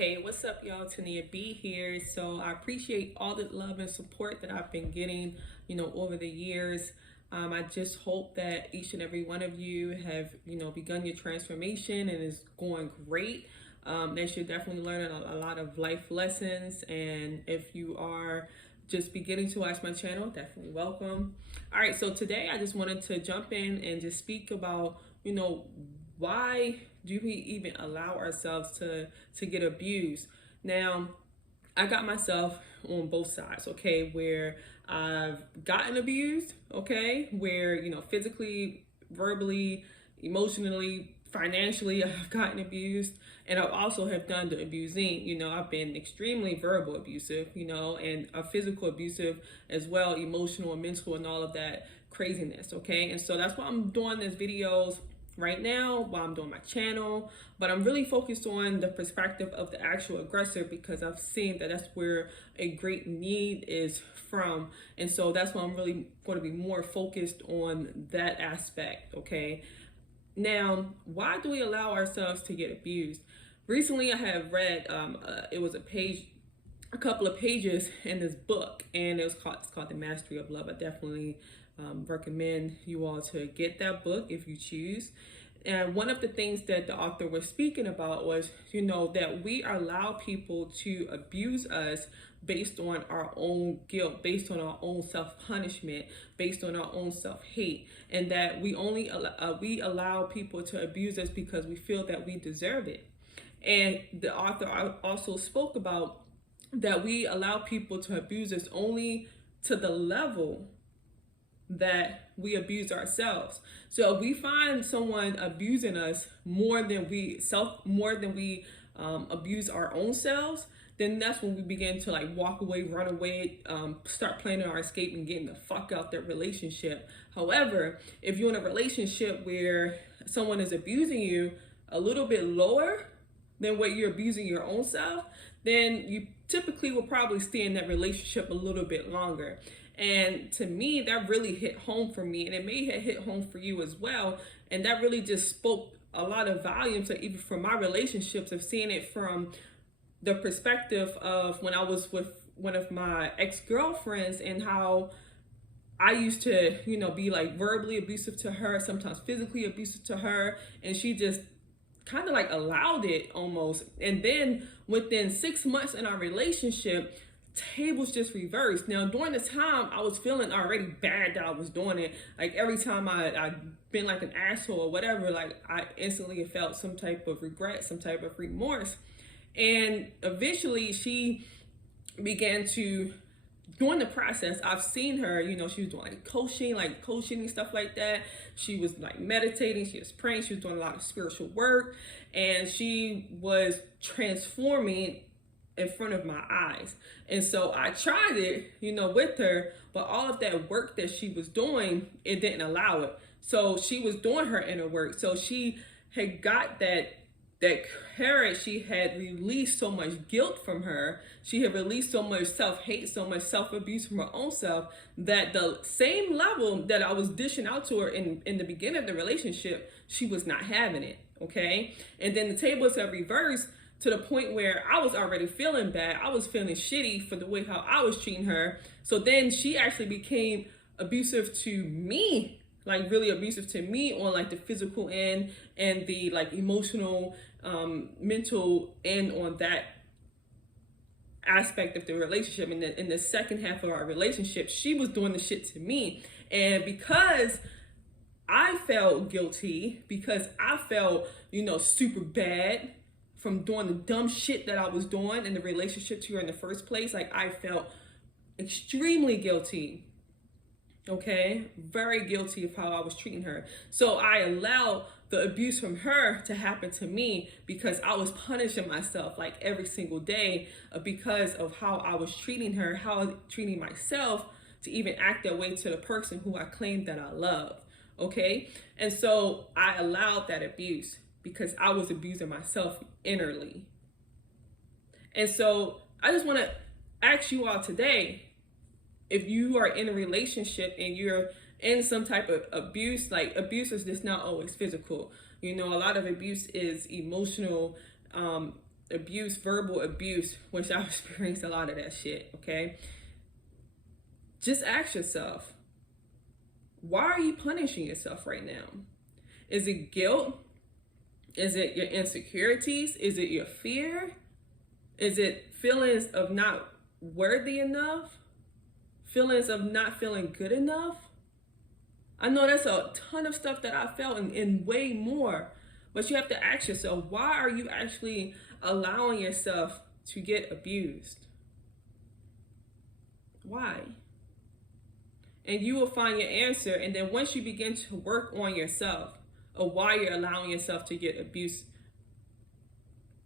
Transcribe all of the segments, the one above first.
Hey, what's up, y'all? Tania B here. So I appreciate all the love and support that I've been getting, over the years. I just hope that each and every one of you have, begun your transformation and is going great. That you're definitely learning a lot of life lessons. And if you are just beginning to watch my channel, definitely welcome. All right, so today I just wanted to jump in and just speak about, why do we even allow ourselves to get abused? Now, I got myself on both sides, okay, where I've gotten abused, okay, where, physically, verbally, emotionally, financially, I've gotten abused, and I also have done the abusing. I've been extremely verbal abusive, and a physical abusive as well, emotional and mental and all of that craziness, okay? And so that's why I'm doing these videos right now while I'm doing my channel, but I'm really focused on the perspective of the actual aggressor because I've seen that that's where a great need is from. And so that's why I'm really going to be more focused on that aspect, okay? Now, why do we allow ourselves to get abused? Recently, I have read, it was a couple of pages in this book, and it's called The Mastery of Love. I definitely recommend you all to get that book if you choose. And one of the things that the author was speaking about was, that we allow people to abuse us based on our own guilt, based on our own self-punishment, based on our own self-hate, and that we we allow people to abuse us because we feel that we deserve it. And the author also spoke about that we allow people to abuse us only to the level that we abuse ourselves. So if we find someone abusing us more than we abuse our own selves, then that's when we begin to walk away, run away, start planning our escape and getting the fuck out that relationship. However, if you're in a relationship where someone is abusing you a little bit lower than what you're abusing your own self, then you typically will probably stay in that relationship a little bit longer. And to me, that really hit home for me, and it may have hit home for you as well. And that really just spoke a lot of volume to even for my relationships, of seeing it from the perspective of when I was with one of my ex-girlfriends and how I used to, be verbally abusive to her, sometimes physically abusive to her, and she just kind of allowed it almost. And then within 6 months in our relationship, tables just reversed. Now, during this time, I was feeling already bad that I was doing it. Every time I been an asshole or whatever, I instantly felt some type of regret, some type of remorse. And eventually she began to, during the process, I've seen her, she was doing coaching and stuff like that. She was meditating, she was praying, she was doing a lot of spiritual work, and she was transforming in front of my eyes. And so I tried it, with her, but all of that work that she was doing, it didn't allow it. So she was doing her inner work. So she had got that courage. She had released so much guilt from her. She had released so much self-hate, so much self-abuse from her own self, that the same level that I was dishing out to her in the beginning of the relationship, she was not having it, okay? And then the tables have reversed to the point where I was already feeling bad. I was feeling shitty for the way how I was treating her. So then she actually became abusive to me, really abusive to me on the physical end and the emotional, mental end on that aspect of the relationship. And in the second half of our relationship, she was doing the shit to me. And because I felt guilty, because I felt, super bad from doing the dumb shit that I was doing in the relationship to her in the first place, I felt extremely guilty, okay? Very guilty of how I was treating her. So I allowed the abuse from her to happen to me because I was punishing myself every single day because of how I was treating her, how I was treating myself to even act that way to the person who I claimed that I loved, okay? And so I allowed that abuse because I was abusing myself innerly. And so I just want to ask you all today, if you are in a relationship and you're in some type of abuse, abuse is just not always physical. A lot of abuse is emotional, abuse, verbal abuse, which I've experienced a lot of that shit, okay? Just ask yourself, why are you punishing yourself right now? Is it guilt? Is it your insecurities? Is it your fear? Is it feelings of not worthy enough? Feelings of not feeling good enough? I know that's a ton of stuff that I felt and way more. But you have to ask yourself, why are you actually allowing yourself to get abused? Why? And you will find your answer. And then once you begin to work on yourself of why you're allowing yourself to get abused,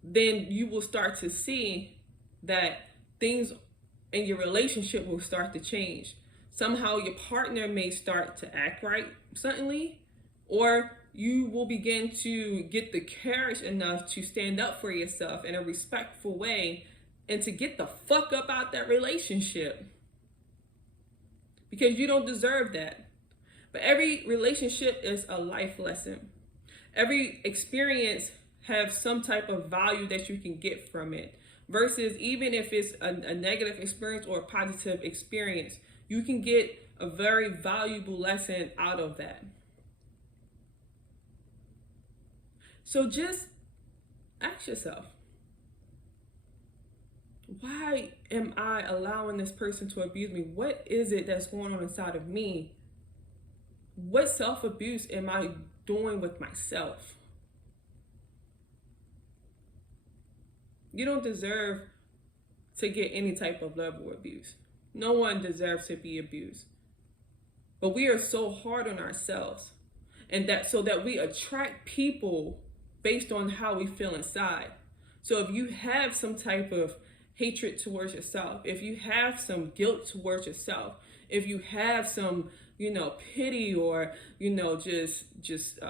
then you will start to see that things in your relationship will start to change. Somehow your partner may start to act right suddenly, or you will begin to get the courage enough to stand up for yourself in a respectful way and to get the fuck up out that relationship. Because you don't deserve that. But every relationship is a life lesson. Every experience has some type of value that you can get from it. Versus even if it's a negative experience or a positive experience, you can get a very valuable lesson out of that. So just ask yourself, why am I allowing this person to abuse me? What is it that's going on inside of me? What self-abuse am I doing with myself? You don't deserve to get any type of level of abuse. No one deserves to be abused. But we are so hard on ourselves, and that so that we attract people based on how we feel inside. So if you have some type of hatred towards yourself, if you have some guilt towards yourself, if you have some, pity or, just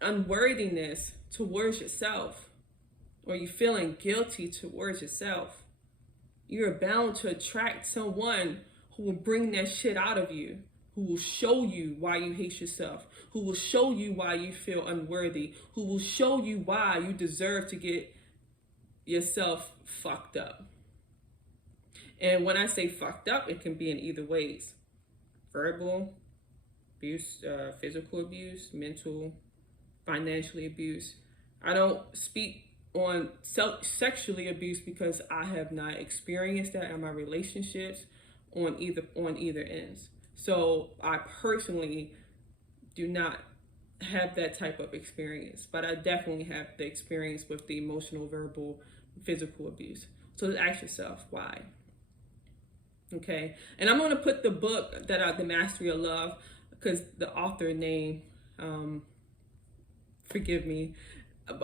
unworthiness towards yourself, or you feeling guilty towards yourself, you're bound to attract someone who will bring that shit out of you, who will show you why you hate yourself, who will show you why you feel unworthy, who will show you why you deserve to get yourself fucked up. And when I say fucked up, it can be in either ways. Verbal abuse, physical abuse, mental, financially abuse. I don't speak on sexually abuse because I have not experienced that in my relationships on either ends. So I personally do not have that type of experience, but I definitely have the experience with the emotional, verbal, physical abuse. So ask yourself why. Okay, and I'm going to put the book that The Mastery of Love, because the author name, forgive me,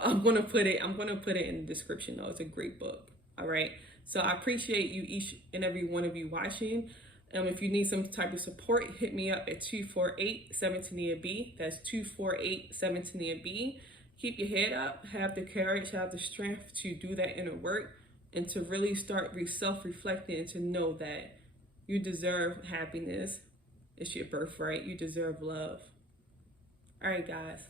I'm going to put it in the description though. It's a great book. All right. So I appreciate you, each and every one of you watching. If you need some type of support, hit me up at 248-17-B. That's 248-17-B. Keep your head up, have the courage, have the strength to do that inner work, and to really start self-reflecting and to know that you deserve happiness. It's your birthright. You deserve love. All right, guys.